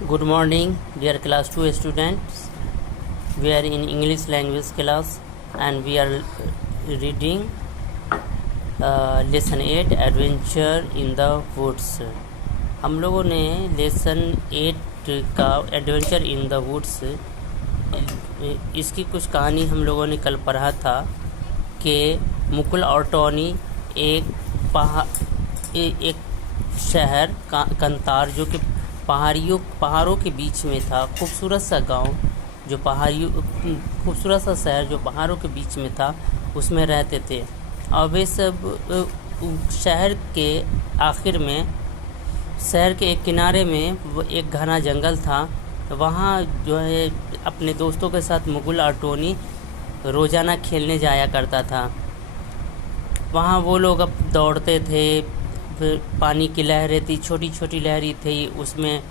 Good morning, dear class 2 students. We are in English language class and we are reading lesson 8 Adventure in the Woods. हम लोगों ने lesson 8 का adventure in the woods इसकी कुछ कहानी हम लोगों ने कल पढ़ा था कि मुकुल और टॉनी एक शहर कंतार जो कि पहाड़ों के बीच में था, खूबसूरत सा गांव जो खूबसूरत सा शहर जो पहाड़ों के बीच में था, उसमें रहते थे। और वे सब शहर के आखिर में, शहर के एक किनारे में एक घना जंगल था। वहाँ जो है अपने दोस्तों के साथ मुकुल और टोनी रोज़ाना खेलने जाया करता था। वहाँ वो लोग अब दौड़ते थे, फिर पानी की लहरें थी, छोटी छोटी लहरें थी, उसमें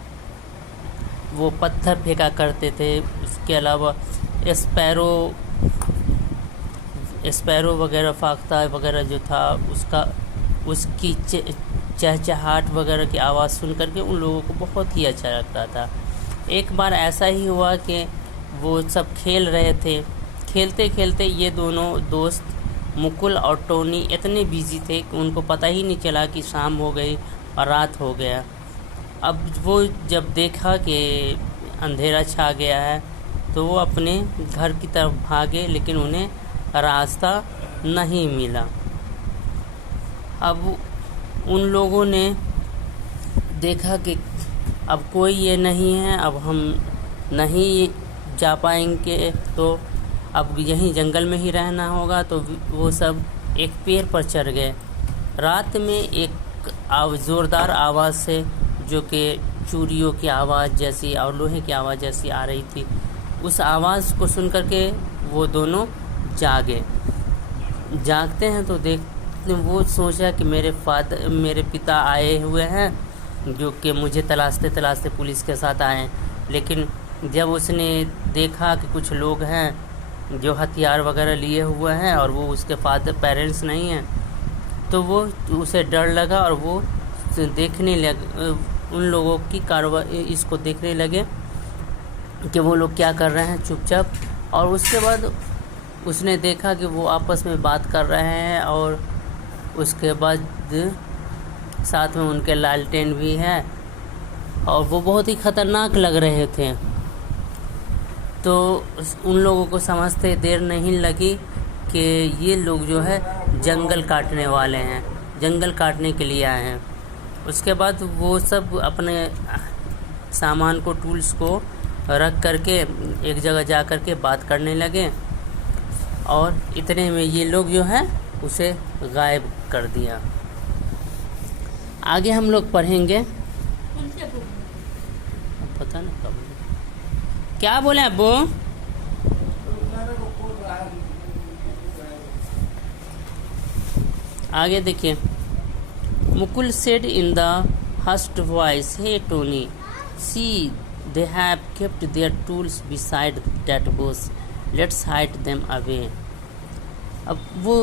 वो पत्थर फेंका करते थे। उसके अलावा स्पैरो वगैरह फाख्ता वगैरह जो था उसकी चहचहाट वगैरह की आवाज़ सुन करके उन लोगों को बहुत ही अच्छा लगता था। एक बार ऐसा ही हुआ कि वो सब खेल रहे थे। खेलते खेलते ये दोनों दोस्त मुकुल और टोनी इतने बिजी थे कि उनको पता ही नहीं चला कि शाम हो गई और रात हो गया। अब वो जब देखा कि अंधेरा छा गया है तो वो अपने घर की तरफ भागे, लेकिन उन्हें रास्ता नहीं मिला। अब उन लोगों ने देखा कि अब कोई ये नहीं है, अब हम नहीं जा पाएंगे, तो अब यहीं जंगल में ही रहना होगा। तो वो सब एक पेड़ पर चढ़ गए। रात में एक ज़ोरदार आवाज़ से, जो कि चूड़ियों की आवाज़ जैसी और लोहे की आवाज़ जैसी आ रही थी, उस आवाज़ को सुन करके वो दोनों जागते हैं तो वो सोचा कि मेरे पिता आए हुए हैं, जो कि मुझे तलाशते तलाशते पुलिस के साथ आए। लेकिन जब उसने देखा कि कुछ लोग हैं जो हथियार वगैरह लिए हुए हैं और वो उसके पेरेंट्स नहीं हैं, तो वो उसे डर लगा और वो देखने लगे, उन लोगों की कार्रवाई इसको देखने लगे कि वो लोग क्या कर रहे हैं चुपचाप। और उसके बाद उसने देखा कि वो आपस में बात कर रहे हैं और उसके बाद साथ में उनके लालटेन भी है और वो बहुत ही ख़तरनाक लग रहे थे। तो उन लोगों को समझते देर नहीं लगी कि ये लोग जो है जंगल काटने वाले हैं, जंगल काटने के लिए आए हैं। उसके बाद वो सब अपने सामान को, टूल्स को रख करके एक जगह जा कर के बात करने लगे और इतने में ये लोग जो है उसे गायब कर दिया। आगे हम लोग पढ़ेंगे। पता नहीं कब क्या बोले अब्बू। आगे देखिए। Mukul said in the hushed voice, "Hey Tony, see they have kept their tools beside that bush. Let's hide them away." अब वो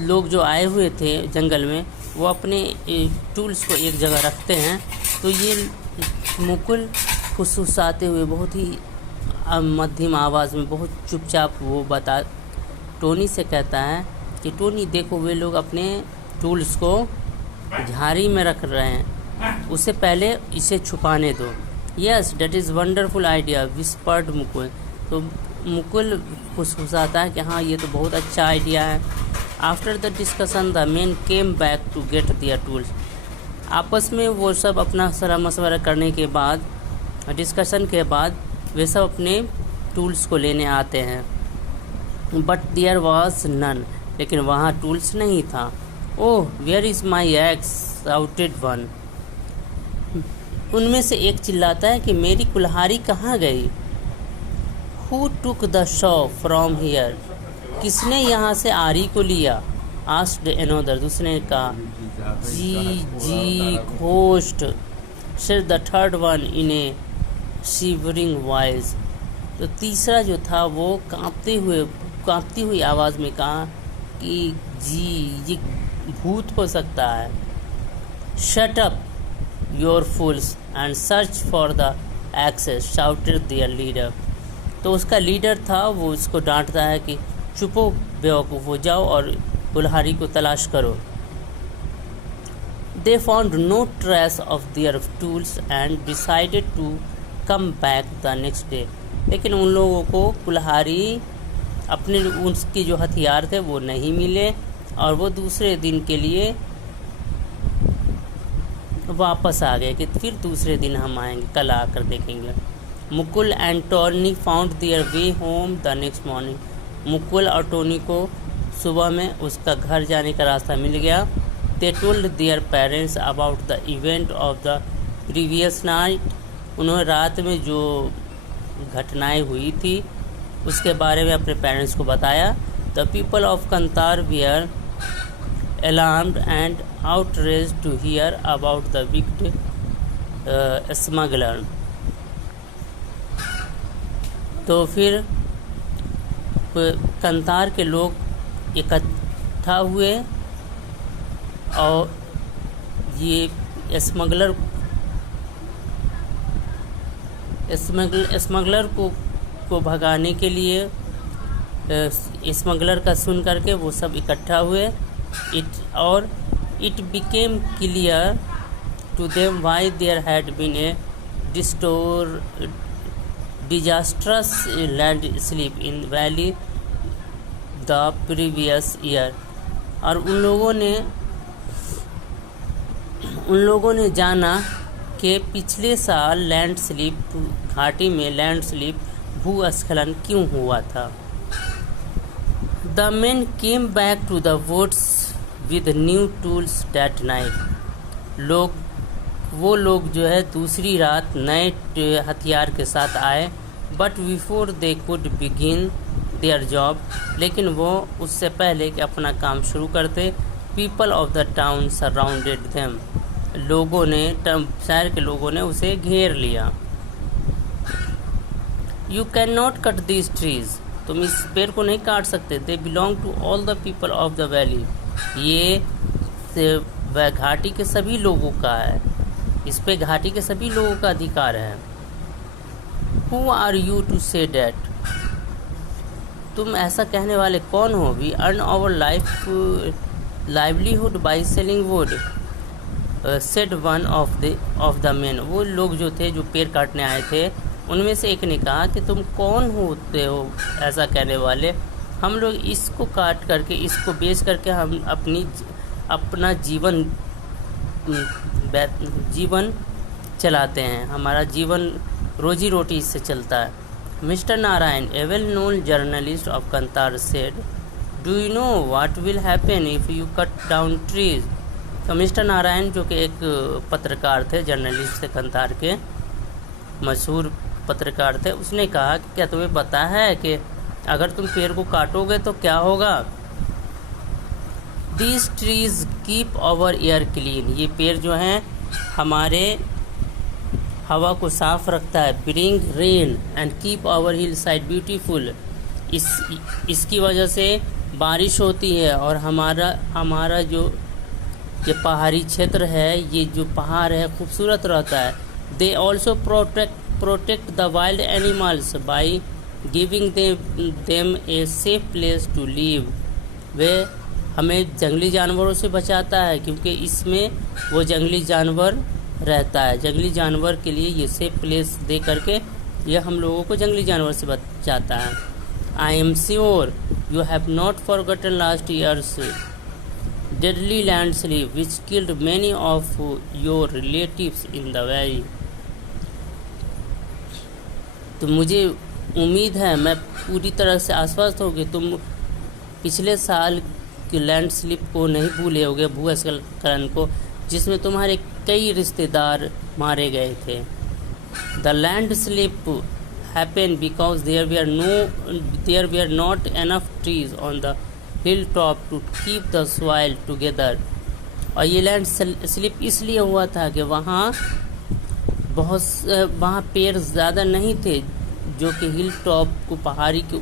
लोग जो आए हुए थे जंगल में, वो अपने टूल्स को एक जगह रखते हैं। तो ये मुकुल फुसफुसाते हुए बहुत ही मध्यम आवाज़ में, बहुत चुपचाप वो टोनी से कहता है कि टोनी देखो, वे लोग अपने टूल्स को झाड़ी में रख रहे हैं, उससे पहले इसे छुपाने दो। Yes that is wonderful idea whispered Mukul. तो मुकुल फुसफुसाता है कि हाँ, ये तो बहुत अच्छा आइडिया है। After the discussion the men came back to get their tools. आपस में वो सब अपना सलाह मशवरा करने के बाद, डिस्कशन के बाद, वे सब अपने टूल्स को लेने आते हैं। बट देयर वॉज नन, लेकिन वहाँ टूल्स नहीं था। Oh where is my axe, shouted one. उनमें से एक चिल्लाता है कि मेरी कुल्हाड़ी कहाँ गई। Who took the Shaw from here, किसने यहाँ से आरी को लिया। आस्क्ड अनदर, दूसरे ने कहा। Gee ghost, said the third one in a shivering voice. तो तीसरा जो था वो कांपती हुई आवाज़ में कहा कि जी ये भूत हो सकता है। Shut up your fools and search for the access, shouted their leader. तो उसका लीडर था, वो उसको डांटता है कि चुपो बेवकूफ़, हो जाओ और कुल्हाड़ी को तलाश करो. They found no trace of their tools and decided to come back the next day. लेकिन उन लोगों को कुल्हाड़ी, अपने उसके जो हथियार थे वो नहीं मिले और वो दूसरे दिन के लिए वापस आ गए कि फिर दूसरे दिन हम आएंगे, कल आकर देखेंगे. Mukul and Tony found their way home the next morning. Mukul और टोनी को सुबह में उसका घर जाने का रास्ता मिल गया. They told their parents about the event of the previous night. उन्होंने रात में जो घटनाएं हुई थी उसके बारे में अपने पेरेंट्स को बताया. The people of Kantar were alarmed and outraged to hear about the wicked smuggler. तो फिर कंतार के लोग इकट्ठा हुए और ये स्मगलर को भगाने के लिए, स्मगलर का सुन करके वो सब इकट्ठा हुए. It became clear to them why there had been a disastrous landslip in valley the previous year. और उन लोगों ने जाना कि पिछले साल घाटी में लैंडस्लिप, भूस्खलन क्यों हुआ था. The men came back to the woods with new tools that night. वो लोग जो है दूसरी रात नए हथियार के साथ आए. But before they could begin their job, लेकिन वो उससे पहले कि अपना काम शुरू करते, people of the town surrounded them. शहर के लोगों ने उसे घेर लिया. You cannot cut these trees. तुम इस पेड़ को नहीं काट सकते. They belong to all the people of the valley. ये घाटी के सभी लोगों का है. इस पे घाटी के सभी लोगों का अधिकार है. Who are you to say that? तुम ऐसा कहने वाले कौन हो? We earn our livelihood by selling wood, said one of the men. वो लोग जो थे, जो पेड़ काटने आए थे, उनमें से एक ने कहा कि तुम कौन होते हो ऐसा कहने वाले? हम लोग इसको काट करके, इसको बेच करके हम अपना जीवन चलाते हैं. हमारा जीवन रोजी रोटी इससे चलता है. Mister Narayan, a well known journalist of Kantar, said, do you know what will happen if you cut down trees. तो मिस्टर नारायण जो कि एक पत्रकार थे, जर्नलिस्ट थे, कंतार के मशहूर पत्रकार थे, उसने कहा कि क्या तुम्हें पता है कि अगर तुम पेड़ को काटोगे तो क्या होगा? These trees keep our air clean. ये पेड़ जो हैं हमारे हवा को साफ रखता है. Bring rain and keep our hillside beautiful. इसकी वजह से बारिश होती है और हमारा जो ये पहाड़ी क्षेत्र है, ये जो पहाड़ है, खूबसूरत रहता है. They also protect the wild animals by giving them a safe place to live. वे हमें जंगली जानवरों से बचाता है क्योंकि इसमें वो जंगली जानवर रहता है. जंगली जानवर के लिए ये सेफ प्लेस दे करके ये हम लोगों को जंगली जानवर से बचाता है. I am sure you have not forgotten last year's deadly landslip which killed many of your relatives in the valley. तो मुझे उम्मीद है, मैं पूरी तरह से आश्वस्त हूँ कि तुम पिछले साल की लैंडस्लिप को नहीं भूले होगे, भूस्खलन को, जिसमें तुम्हारे कई रिश्तेदार मारे गए थे. The landslip happened because there were not enough trees on the hilltop to keep the soil together. और ये लैंड स्लिप इसलिए हुआ था कि वहाँ पेड़ ज़्यादा नहीं थे जो कि हिल टॉप को, पहाड़ी के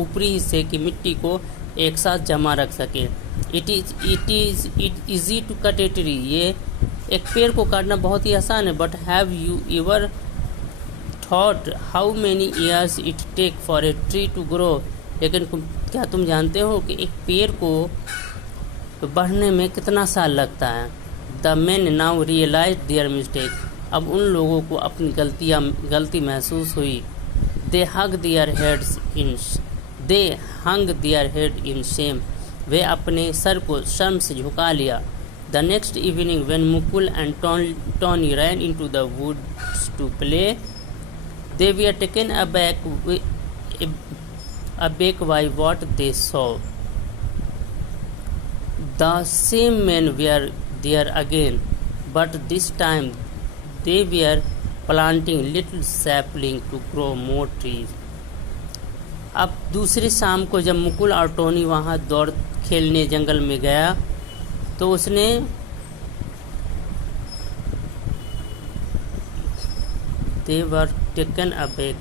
ऊपरी हिस्से की मिट्टी को एक साथ जमा रख सके. It is easy to cut a tree. ये एक पेड़ को काटना बहुत ही आसान है. But have you ever thought how many years it take for a tree to grow. लेकिन क्या तुम जानते हो कि एक पेड़ को बढ़ने में कितना साल लगता है। The man now realize their mistake. अब उन लोगों को अपनी गलती महसूस हुई। They hung their head in shame. वे अपने सर को शर्म से झुका लिया। The next evening when Mukul and Tony ran into the woods to play, they were taken aback by what they saw. The same men were there again, but this time they were planting little sapling to grow more trees. अब दूसरी शाम को जब मुकुल और Tony वहाँ दौड़ खेलने जंगल में गया तो उसने they were taken aback,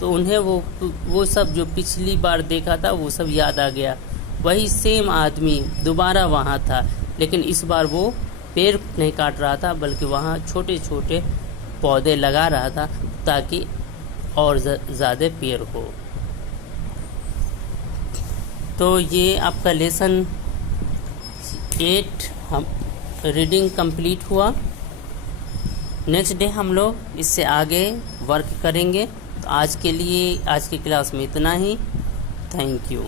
तो उन्हें वो सब जो पिछली बार देखा था वो सब याद आ गया। वही सेम आदमी दोबारा वहाँ था, लेकिन इस बार वो पेड़ नहीं काट रहा था बल्कि वहाँ छोटे छोटे पौधे लगा रहा था ताकि और ज़्यादा पेड़ हो। तो ये आपका लेसन 8 हम रीडिंग कंप्लीट हुआ। नेक्स्ट डे हम लोग इससे आगे वर्क करेंगे। तो आज के लिए आज की क्लास में इतना ही। Thank you.